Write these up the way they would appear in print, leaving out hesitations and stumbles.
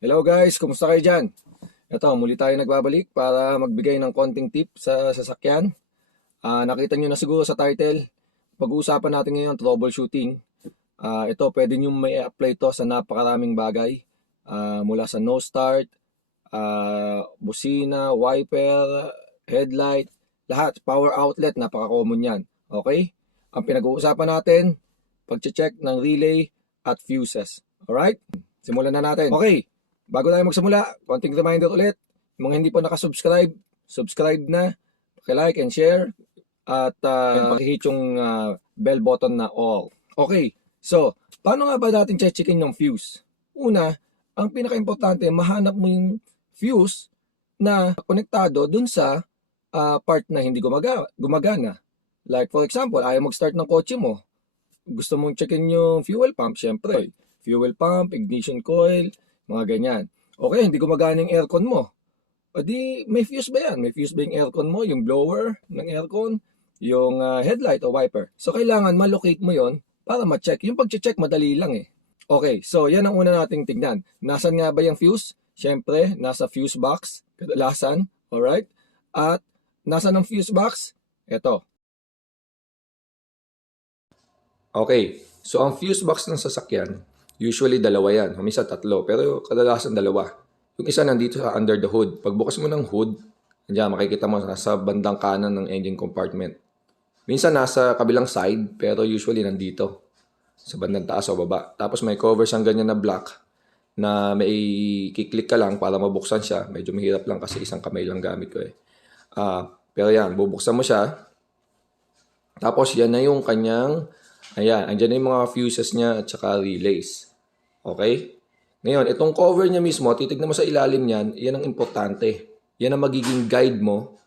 Hello guys, kumusta kayo dyan? Ito, muli tayo nagbabalik para magbigay ng konting tip sa sasakyan. Nakita nyo na siguro sa title, pag-uusapan natin ngayon troubleshooting. Ito, pwede nyo may apply to sa napakaraming bagay. Mula sa no start, busina, wiper, headlight, lahat, power outlet, napaka-common yan. Okay? Ang pinag-uusapan natin, pag-check ng relay at fuses. Alright? Simulan na natin. Okay, bago tayo magsimula, konting reminder ulit. Yung mga hindi pa nakasubscribe, subscribe na, like and share, at pakihit yung bell button na all. Okay, so, paano nga ba natin checkin yung fuse? Una, ang pinaka-importante, mahanap mo yung fuse na konektado dun sa part na hindi gumagana. Like for example, ayaw mag-start ng kotse mo. Gusto mong checkin yung fuel pump, syempre. Fuel pump, ignition coil, mga ganyan. Okay, hindi gumagana yung aircon mo. O di, may fuse ba yan? May fuse ba yung aircon mo? Yung blower ng aircon? Yung headlight o wiper? So, kailangan malocate mo yon para ma-check. Yung pag-check, madali lang eh. Okay, so yan ang una nating tignan. Nasaan nga ba yung fuse? Siyempre, nasa fuse box, kadalasan. Alright? At, nasaan ang fuse box? Ito. Okay, so ang fuse box ng sasakyan, usually dalawa yan, minsan tatlo, pero kadalasan dalawa. Yung isa nandito sa under the hood. Pagbukas mo ng hood, nandiyan makikita mo sa bandang kanan ng engine compartment. Minsan nasa kabilang side, pero usually nandito sa bandang taas o baba. Tapos may cover siyang ganyan na black na may kiklik ka lang para mabuksan siya. Medyo mahirap lang kasi isang kamay lang gamit ko eh. Pero yan, bubuksan mo siya. Tapos yan na yung kanyang, ayan, andyan na yung mga fuses niya at saka relays. Okay? Ngayon, itong cover niya mismo, titignan mo sa ilalim niyan, yan ang importante. Yan ang magiging guide mo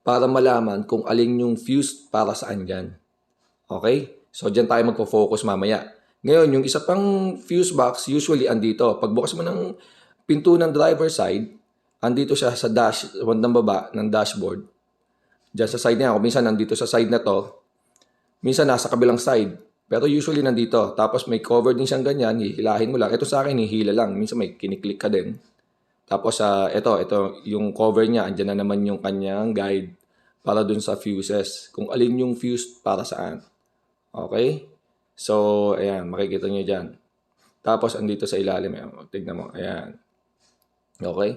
para malaman kung alin yung fuse para saan dyan. Okay? So, dyan tayo magpo-focus mamaya. Ngayon, yung isa pang fuse box, usually andito. Pagbukas mo ng pinto ng driver side, andito siya sa dash, bandang baba ng dashboard. Diyan sa side niya. Kung minsan nandito sa side na to, minsan nasa kabilang side. Pero usually nandito. Tapos may cover din siyang ganyan. Hihilahin mo lang. Ito sa akin, hihila lang. Minsan may kiniklik ka din. Tapos ito yung cover niya. Andyan na naman yung kanyang guide para dun sa fuses. Kung alin yung fuse para saan. Okay? So, ayan. Makikita nyo dyan. Tapos andito sa ilalim. Ayan, tignan mo. Ayan. Okay?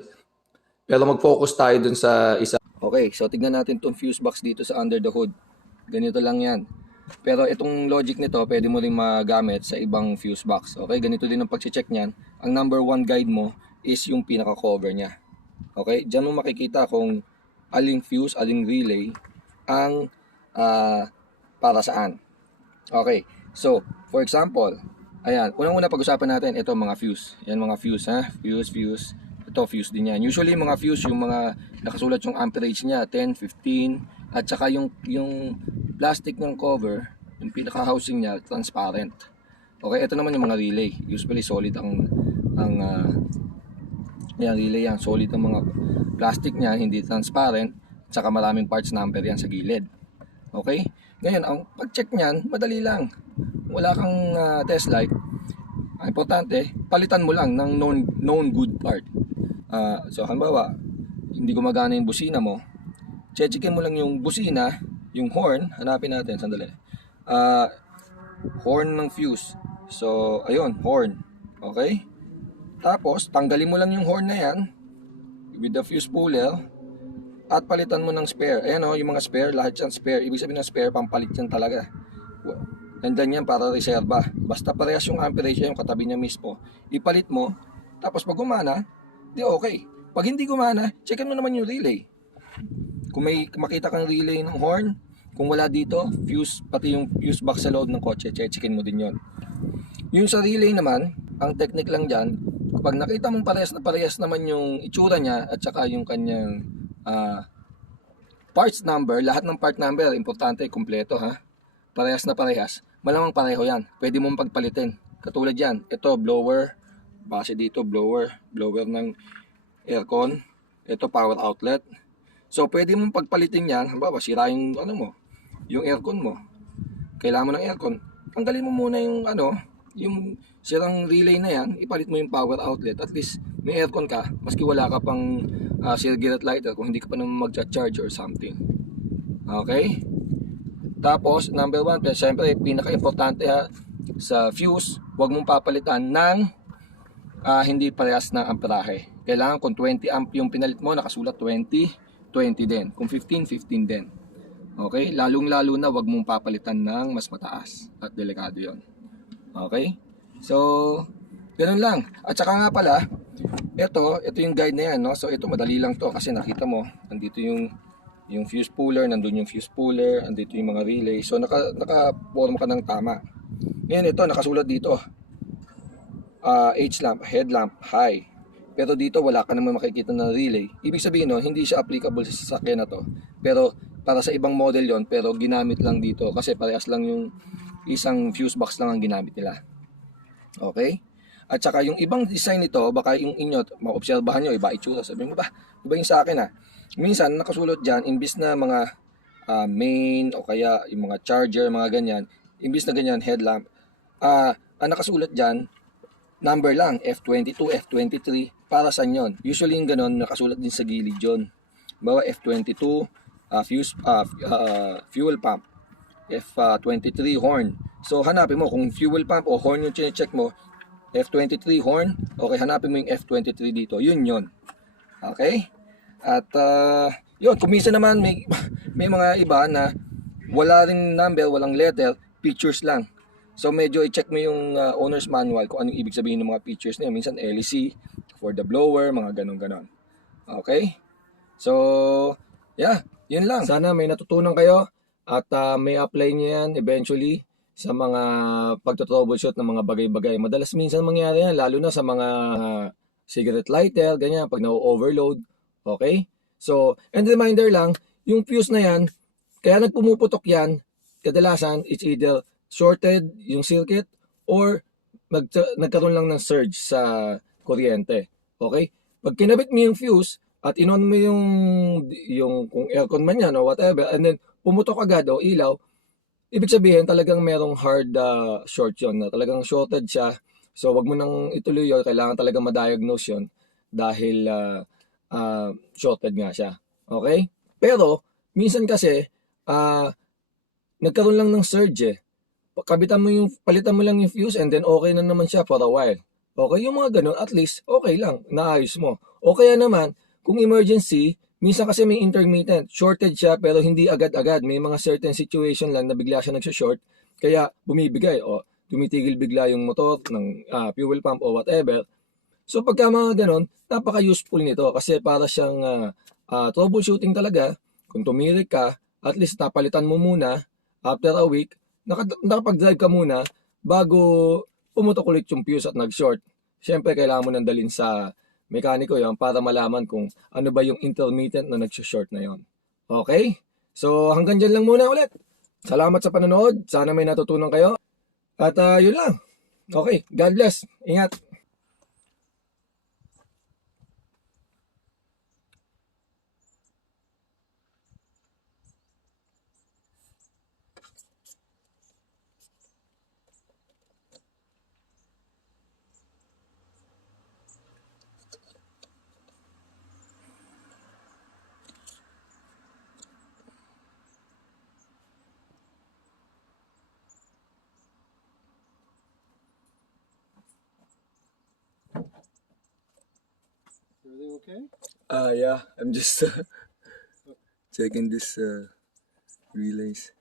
Pero mag-focus tayo dun sa isa. Okay, so tignan natin tong fuse box dito sa under the hood. Ganito lang yan. Pero itong logic nito, pwede mo rin magamit sa ibang fuse box. Okay, ganito din ang pag-check niyan. Ang number one guide mo is yung pinaka-cover niya. Okay, diyan mo makikita kung aling fuse, aling relay ang para saan. Okay, so for example, ayan, unang-una pag-usapan natin ito mga fuse. Yan mga fuse ha, fuse. Ito fuse din yan. Usually mga fuse yung mga nakasulat yung amperage niya, 10, 15, at saka yung plastic ng cover, yung pinaka-housing niya, transparent. Okay, ito naman yung mga relay. Usually solid ang yan, relay yan. Solid ang mga plastic niya, hindi transparent. At saka maraming parts number yan sa gilid. Okay? Ngayon, ang pag-check niyan, madali lang. Wala kang test light. Ang importante, palitan mo lang ng known good part. So, halimbawa, hindi gumagana yung busina mo, checkin mo lang yung busina, yung horn, hanapin natin, sandali. Horn ng fuse. So, ayun, horn. Okay? Tapos, tanggalin mo lang yung horn na yan with the fuse puller at palitan mo ng spare. Ayan o, yung mga spare, lahat yan spare. Ibig sabihin ng spare, pampalit yan talaga. Nandiyan yan para reserva. Basta parehas yung amperage, yung katabi niya mismo. Ipalit mo, tapos pag gumana, di okay. Pag hindi gumana, checkin mo naman yung relay. Kung may makita kang relay ng horn, kung wala dito, fuse, pati yung fuse box sa loob ng kotse, checkin mo din yon. Yung sa relay naman, ang technique lang dyan, kapag nakita mong parehas naman yung itsura niya at saka yung kanyang parts number, lahat ng part number, importante, kumpleto ha. Parehas na parehas, malamang pareho yan. Pwede mong pagpalitin. Katulad yan, ito blower, base dito blower ng aircon, ito power outlet. So pwede mong pagpalitin yan, halimbawa sira yung yung aircon mo. Kailangan mo ng aircon, tanggalin mo muna yung yung sirang relay na yan, ipalit mo yung power outlet. At least may aircon ka, maski wala ka pang cigarette lighter kung hindi ka pa naman mag-charge or something. Okay? Tapos, number 1, pero syempre, pinaka-importante ha, sa fuse, huwag mong papalitan ng hindi parehas na amperahe. Kailangan kung 20 amp yung pinalit mo, nakasulat 20, 20 din. Kung 15, 15 din. Okay? Lalong-lalo na huwag mong papalitan ng mas mataas. At delikado yon. Okay? So, ganun lang. At saka nga pala, ito yung guide na yan, no? So, ito madali lang to kasi nakita mo, nandito yung fuse puller, nandun yung fuse puller, nandito yung mga relay. So, naka-form ka ng tama. Ngayon, ito, nakasulat dito. H-lamp, headlamp, high. Pero dito, wala ka naman makikita na relay. Ibig sabihin, no, hindi siya applicable sa sasakyan na to. Pero, para sa ibang model yon, pero ginamit lang dito kasi parehas lang yung isang fuse box lang ang ginamit nila. Okay? At saka yung ibang design nito, baka yung inyo, maobserbahan nyo, iba itsura. Sabi mo ba, iba yung sa akin Minsan, nakasulot dyan, imbis na mga main o kaya yung mga charger, mga ganyan, imbis na ganyan, headlamp, ang nakasulat dyan, number lang, F22, F23, para saan yun? Usually yung ganon, nakasulat din sa gilid yun. Bawa F22, fuel pump, F23 horn. So hanapin mo kung fuel pump o horn yung check mo, F23 horn, okay, hanapin mo yung F23 dito, yun. Okay? At yun, kung minsan naman may mga iba na wala ring number, walang letter, pictures lang. So medyo i-check mo yung owner's manual kung anong ibig sabihin ng mga features niya. Minsan LEC for the blower, mga ganon. Okay? So, yeah, yun lang. Sana may natutunan kayo at may apply niyo yan eventually sa mga pagto-troubleshoot ng mga bagay-bagay. Madalas minsan mangyari yan, lalo na sa mga cigarette lighter, ganyan, pag na-overload. Okay? So, and reminder lang, yung fuse na yan, kaya nagpumuputok yan, kadalasan, it's either shorted yung circuit or nagkaroon lang ng surge sa kuryente. Okay? Pag kinabit mo yung fuse at inon mo yung kung aircon man yan o whatever, and then pumutok agad o ilaw, ibig sabihin talagang merong hard short yun, na talagang shorted siya. So wag mo nang ituloy yun, kailangan talagang ma-diagnose yun dahil shorted nga siya. Okay? Pero minsan kasi nagkaroon lang ng surge palitan mo lang yung fuse and then okay na naman siya for a while. Okay, yung mga ganun, at least okay lang, naayos mo. O kaya naman, kung emergency, minsan kasi may intermittent, shorted siya pero hindi agad-agad. May mga certain situation lang na bigla siya nagsha-short, kaya bumibigay o tumitigil bigla yung motor ng fuel pump o whatever. So pagka mga ganun, napaka-useful nito kasi para siyang troubleshooting talaga. Kung tumirik ka, at least napalitan mo muna after a week, nakapag-drive ka muna bago pumutok ulit yung fuse at nag-short. Siyempre, kailangan mo nang dalhin sa mekaniko yon para malaman kung ano ba yung intermittent na nag-short na yon. Okay? So, hanggang dyan lang muna ulit. Salamat sa panonood. Sana may natutunan kayo. At yun lang. Okay. God bless. Ingat. Everything okay? Yeah. I'm just checking this relays.